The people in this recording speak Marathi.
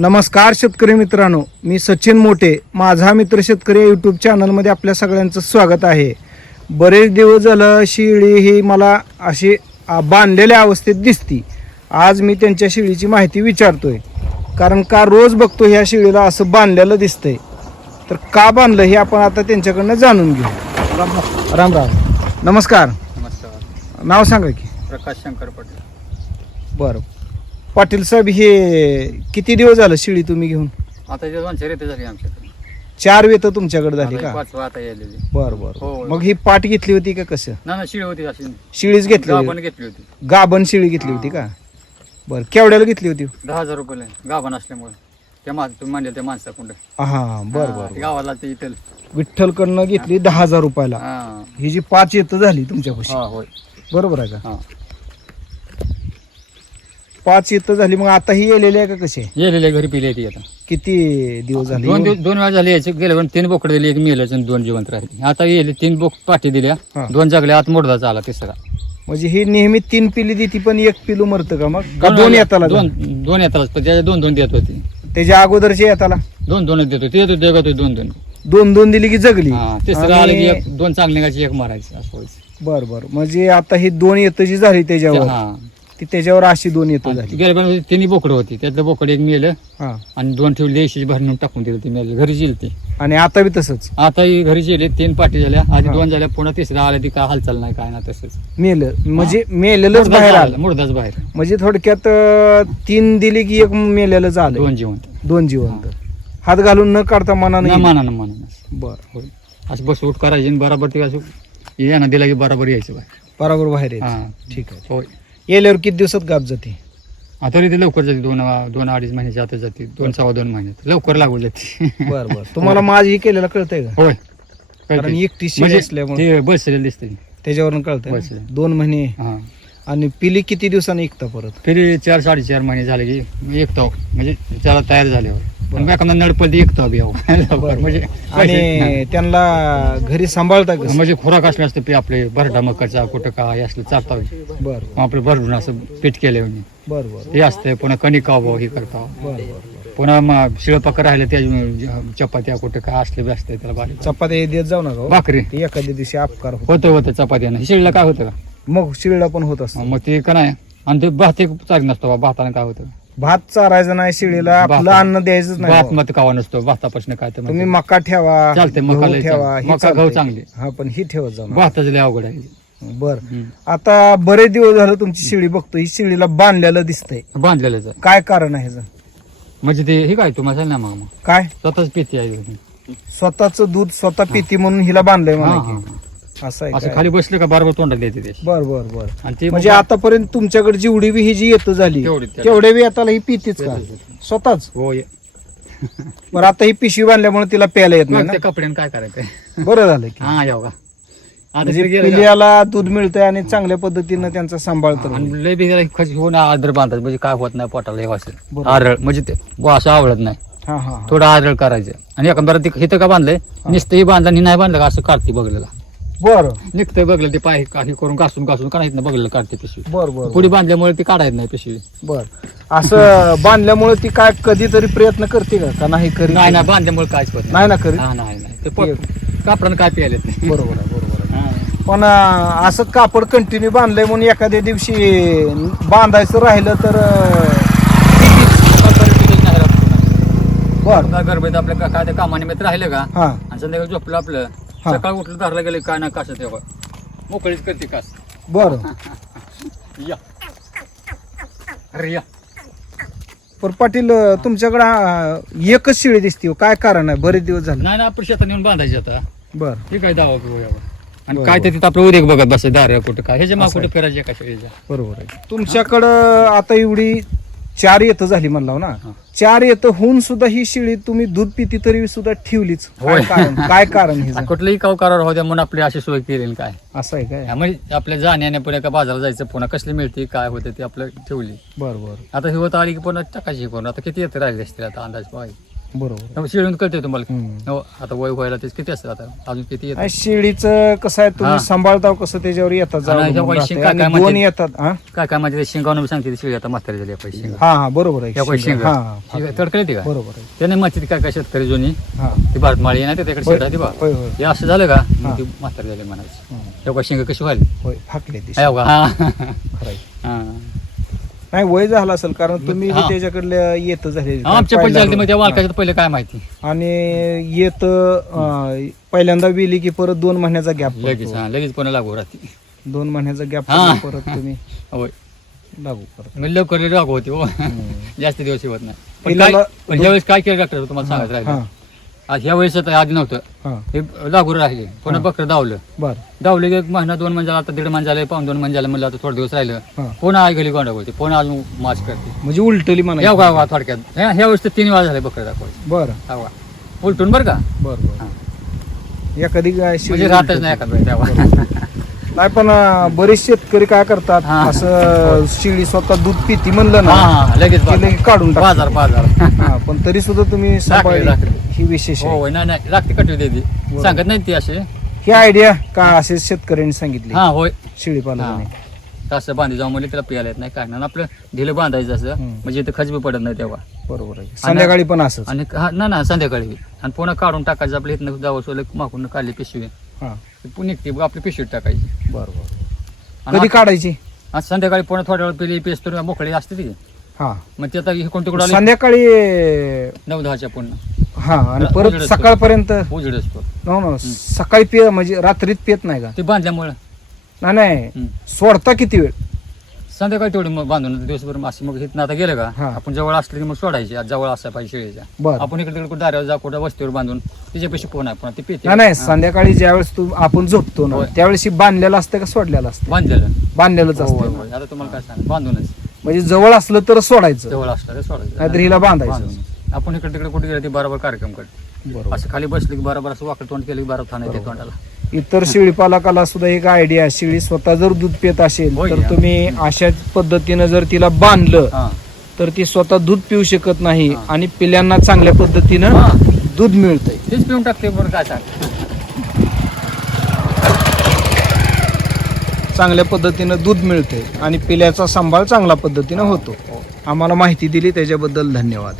नमस्कार शेतकरी मित्रांनो मी सचिन मोठे माझा मित्र शेतकरी यूट्यूब चॅनलमध्ये आपल्या सगळ्यांचं स्वागत आहे. बरेच दिवस झालं शिळी ही मला अशी बांधलेल्या अवस्थेत दिसती. आज मी त्यांच्या शिळीची माहिती विचारतोय. कारण का रोज बघतो ह्या शिळीला असं बांधलेलं दिसतंय? तर का बांधलं हे आपण आता त्यांच्याकडनं जाणून घेऊ. राम राम. नमस्कार. नमस्कार. नाव सांगा की. प्रकाश शंकर पटेल. बरं. पाटील साहेब हे किती दिवस झालं शिळी तुम्ही घेऊन? आता शर्यती झाली आमच्याकडे. चार वेत तुमच्याकडे झाली आता का? पाचवा आता यायलेली. बर बर हो. मग ही पाट घेतली होती का कसं? ना ना शिळी होती अशी. शिळीच घेतली गाभण होती घेतली होती. गाभण शिळी घेतली होती का? बर केवढ्याला घेतली होती? दहा हजार रुपये गाभण असल्यामुळे. त्या तुम्ही त्या माणसाकुंड हा बर बर गावाला ते विठ्ठलकडनं घेतली दहा हजार रुपयाला. हा. ही जी पाच येत झाली तुमच्यापाशी. हा होय. बरोबर आहे का? हा. पाच येत झाली मग आता ही येलेली आहे का कशी? येलेले घरी पिले ती आता. किती दिवस झाले? दोन दिवस दोन वेळा झाले यायचे गेले पण तीन बोकडे दिली एक मेलच आणि दोन जिवंत राहिले. आता येले तीन बोक पाठी दिल्या हा. दोन जगल्या आत मोडदाचा आला तिसरा. म्हणजे ही नेहमी तीन पिली देती पण एक पिलू मरतं का मग? का दोन येताला दोन दोन येतालाच पण त्याच्या दोन दोन देत होती. त्याच्या अगोदरच्या येताला? दोन दोनच देत होती. होती देत होती दोन दोन. दोन दोन दिली की जगली? हा तिसरं आलं की आणि- एक दोन चांगली गायची एक मारायचं असं व्हायचं. बर बर. म्हणजे आता ही दोन येत जी झाली त्याच्यावर. हा. ती त्याच्यावर अशी दोन येत झाली. गेल्या पण बोकडं होती. त्यातलं बोकड एक मेलं हा. आणि दोन ठेवली देशीची भरून टाकून दिली ती मेलं घरी येईल ती. आणि आता बी तसंच? आता ही घरी गेले तीन पाठी झाल्या. आधी हा. दोन झाल्या पुन्हा तिसऱ्या आल्या ती काय हालचाल नाही काय ना तसंच. मेलं. म्हणजे मेलेलंच मुर्दाच बाहेर आला, आलं. मुर्दाच बाहेर. म्हणजे थोडक्यात अं, तीन दिली की एक मेलेलं झालं दोन जिवंत. दोन जिवंत. हात घालून न काढता ना मनानं मानानं मानानं. बर. होय. असं बस उठ करायची आणि बराबर ते असं यानं दिला की बराबर यायचं बाहेर. बरोबर बाहेर येते. हा. ठीक आहे. होय. येल्यावर किती दिवसात गाप जाते? आता ते लवकर जाते दोन दोन अडीच महिन्याच्या आता जाते दोन सव्वा दोन महिन्यात. लवकर लागू जाते. बर बर. तुम्हाला माझी केलेलं कळतंय का? होय. कारण. एकटी शिळी म्हणजे असल्यामुळे. ते बसलेलं दिसते त्याच्यावरून कळतंय बसले. ना? दोन महिने. हा. आणि पिली किती दिवसांनी ऐकता परत? तरी चार साडेचार महिने झाले की एकतो म्हणजे त्याला तयार झाल्यावर. आणि एखादा नडपल एकतो बी अहो. लवकर म्हणजे आणि त्यांना घरी सांभाळता कसं? म्हणजे खुराक असलं असतं पे आपले भरडा मकाचा कुठं काय असलं चालता. बर. आपलं भरडून असं पीठ केले बर बर. हे असतंय पुन्हा कणिक आव हे करता बर बर पुन्हा मग शिळपाक राहिलं त्या चपात्या कुठं काय असलं बी असतंय त्याला बारीक. चपात्या देत जाऊ नका हो. भाकरी. ते एखाद्या दिवशी अपकार होतो. होतं होतं चपात्यानं. शिळला काय होतं का? मग शिळला पण होत असतो. मग ते का नाही? आणि ते भात एक चालत नसतो बा भातानं काय होतं? भात चारायचं नाही शिळीला आपलं भात- अन्न द्यायचंच नाही भात हो. मग कावा नसतो भातापासून काय तर तुम्ही. मका ठेवा चालते, मका लय ठेवा. ही मका, गहू. चांगली. हा पण ही ठेवत जाऊ नका. भाताचं लय अवघड आहे बर. आता बरेच दिवस झालं तुमची शिळी बघतो ही शिळीला बांधलेलं दिसतंय बांधलेलंच आहे. काय कारण आहे ह्याचं? म्हणजे ते हे काय तुम्हाला सांग ना मग काय स्वतःच पिती आहे स्वतःच दूध स्वतः पिती म्हणून हिला बांधलंय म्हणा हा, की. हा. असं आहे असं काय? खाली बसलं का बरोबर तोंडात देते ते. बर बर बर. आणि ते म्हणजे मग- आतापर्यंत तुमच्याकडे जेवढी बी ही जी येतो झाली तेवढी बी आता ही पितीच का? स्वतःच? हो ये. बरं आता ही पिशवी बांधल्यामुळे तिला प्यायला येत नाही मग ना? ते कपड्यानं काय करायचं बरं झालं की. हा येऊ का? आता म्हणजे गेलं का? पिल्याला दूध मिळतंय आणि चांगल्या पद्धतीनं त्यांचा सांभाळ तर आणि लय होऊन आदर बांधतात म्हणजे काय होत नाही पोटाला हे असं बरोबर. आरळ म्हणजे ते बुवा असं आवडत नाही. हा हा हा. थोडं आदळ करायचं. आणि एका बरं ते इथं का बांधलंय? नुसतं ही बांधलं आणि नाही बांधलं का असं काढते बघलेला बरं. निघतंय बघलं ते पाय काही करून घासून घासून काढायचं ना बघलेलं काढते पिशवी. बर बर पुढे बांधल्यामुळे ती काढायचं नाही पिशवी. बर. असं बांधल्यामुळे ती काय कधीतरी प्रयत्न करते का? का नाही करी नाही ना बांधल्यामुळे काहीच होत नाही. ना करी हा, नाही नाही. ते कापडानं काय प्यायला येत नाही. बरोबर आहे बरोबर आहे. हा. पण अं, असं कापड कंटिन्यू बांधलंय म्हणून एखाद्या दिवशी बांधायचं राहिलं तर. बर. आपल्या गरबेत आपल्या का- काय कामानिमित्त राहिलं का? हा. आणि संध्याकाळी झोपलं आपलं. हा. सकाळ उठलं धरलं गेलं काय ना कसं तेव्हा. मोकळीच करते कास बर. या. अरे या. पण पाटील तुमच्याकडे एकच शिळी दिसते हो. काय कारण आहे? बरेच दिवस झाले. नाही ना आपण शेतात नेऊन बांधायचे आता. बर. हे काय दावा किंवा यावं आणि. काय तर तिथं आपलं उद्योग बघत बस दार कुठं काय? ह्याच्या माग कुठे. फिरायचे का शेळीच्या. बरोबर आहे. तुमच्याकडं आता एवढी चार येतं झाली म्हणलाव ना? हा. चार येतं होऊन सुद्धा ही शिळी तुम्ही दूध पिती तरी सुद्धा ठेवलीच. काय होय. कारण? काय कारण हे कुठलंही काव करार होत्या म्हणून आपली अशी सोय केली आणि काय? असं आहे काय? म्हणजे आपल्या जाण्याने पुढे का बाजारात जायचं पुन्हा कसली मिळते काय होते ते आपलं ठेवली. बर बर. आता ही होत आली की पुन्हा टाकायची कोण आता किती येते राहिले असतील आता अंदाज? पाहिजे बरोबर. शिळून कळते तुम्हाला हम्म. हो आता वय व्हायला ते किती असतं आता? अजून किती येत? आणि शेळीचं कसं आहे तुम्ही हा. सांभाळताव कसं त्याच्यावर येतात आणि आणि काय दोन? येतात हा? काय काय माझ्या शिंगावून सांगते शिळी आता म्हातारी झाली शिंग हा हा बरोबर आहे. त्या पैसे शिंग. हा हा, का? बरोबर आहे. त्याने माहिती काय काय शेतकरी जुनी? हा. ती भारतमाळी आहे ना त्याकडे होय शेत आहे ती बा. होय होय हे असं झालं का. मग ती म्हातारी झाली म्हणायचं. तेव्हा शिंग कशी व्हायली? होय फाकले? हा. खरं आहे. नाही वय झालं असेल कारण तुम्ही हा. त्याच्याकडले येत झाले. आमच्या पहिले झाली. वाळकाच्या पहिले काय माहिती? आणि येत पहिल्यांदा वेली की परत दोन महिन्याचा गॅप लगेच हा लगेच कोणा लागू राहते. दोन महिन्याचा गॅप हा. परत तुम्ही होय. लागू करत. मी लवकर लागू होती हो. जास्त दिवस येत नाही. पण काय पण ज्यावेळेस काय केलं डॉक्टर तुम्हाला सांगायचं हा. राहिलं आज ह्या वेळेस आता आधी नव्हतं. हा. हे लागू राहिले. पुन्हा. बकरं दावलं बर. दावले की एक महिना दोन महिने झाला आता दीड महिने झाले पाऊन दोन महिने झाले म्हणलं आता थोडे दिवस राहिलं. हा. पुन्हा आई गेली गोंडा होती पुन्हा अजून मार्च करते? म्हणजे उलटली म्हणा या गावा थोडक्यात. ह्या ह्या वेळेस तर तीन वेळा झाले बकरं दाखवायचे. बर. उलटून बरं का? बर. बर. एखादी गाय म्हणजे राहतच. नाही एखाद तेव्हा. नाही पण अं, बरेच शेतकरी काय करतात हा. असं शिळी स्वतः दूध पिती म्हणलं ना हा हा लगेच की. लगेच काढून टाकतात. बाजार बाजार. हा, पण तरी सुद्धा तुम्ही सांभाळली. राखली. ही विशेष हो आहे होय नाही नाही लागते कटवी देते सांगत नाही ती असे. ही आयडिया का असे शेतकऱ्यांनी सांगितली? हा होय. शिळी पालकाने. असं बांधी जाऊन म्हणजे त्याला पियाला येत नाही काय नाही. आपलं ढिलं बांधायचं असं हम्म. म्हणजे इथं खचबी पडत नाही तेव्हा. बरोबर आहे. संध्याकाळी पण असंच. आणि हा- ना ना संध्याकाळी. आणि पुन्हा काढून टाकायचं आपल्या इथनं जावं सोलं मागून काढली पिशवी. हा. ती पुन्हा निघते आपली पिशवीत टाकायची. बरोबर आणि कधी काढायची? आज संध्याकाळी पुन्हा थोड्या वेळ पिली पेस्ट तर मोकळी असते ती. हा. मग ते आता इकडून तिकडं आले? संध्याकाळी नऊ दहाच्या पुन्हा हा आणि उजेड परत असतो. सकाळपर्यंत उजेड असतो. सकाळी पिय म्हणजे रात्रीत पियत नाही का? ते बांधल्यामुळं. नाही नाही. हम्म. सोडता किती वेळ? संध्याकाळी तेवढी मग बांधून दिवसभर असं मग इथनं आता गेलं हा. का आपण जवळ असले की मग सोडायची आज जवळ असायला पाहिजे शेळीच्या. बर. आपण इकडे तिकडे कुठे दारावर जा कुठं वस्तीवर बांधून तिच्यापेक्षा फोन आहे? पुन्हा ती पिते नाही हा. संध्याकाळी ज्यावेळेस तू आपण झोपतो ना होय. त्यावेळेस ही बांधलेलं असतं का सोडलेलं असतं? बांधलेलं. बांधलेलंच हो, होय, असतं होय. आता तुम्हाला काय सांग बांधूनच. म्हणजे जवळ असलं तर सोडायचं. जवळ असलं ते सोडायचं. नाहीतर हिला बांधायचं. बांधून. आपण इकडे तिकडे कुठे गेलं ती बरोबर कार्यक्रम करते. बरोबर. असं खाली बसली की बरोबर असं वाकड तोंड केलं की बरोबर येते तोंडाला. इतर शेळी पालकाला सुद्धा एक आयडिया शिळी स्वतः जर दूध पित असेल होय तर या. तुम्ही अशाच पद्धतीनं जर तिला बांधलं हा तर ती स्वतः दूध पिऊ शकत नाही हा. आणि पिल्यांना चांगल्या पद्धतीनं हा. दूध मिळतंय तेच पिऊन टाकते बरं काय सांग चांगल्या पद्धतीनं दूध मिळते आणि पिल्याचा सांभाळ चांगल्या पद्धतीनं होतो. आम्हाला माहिती दिली त्याच्याबद्दल धन्यवाद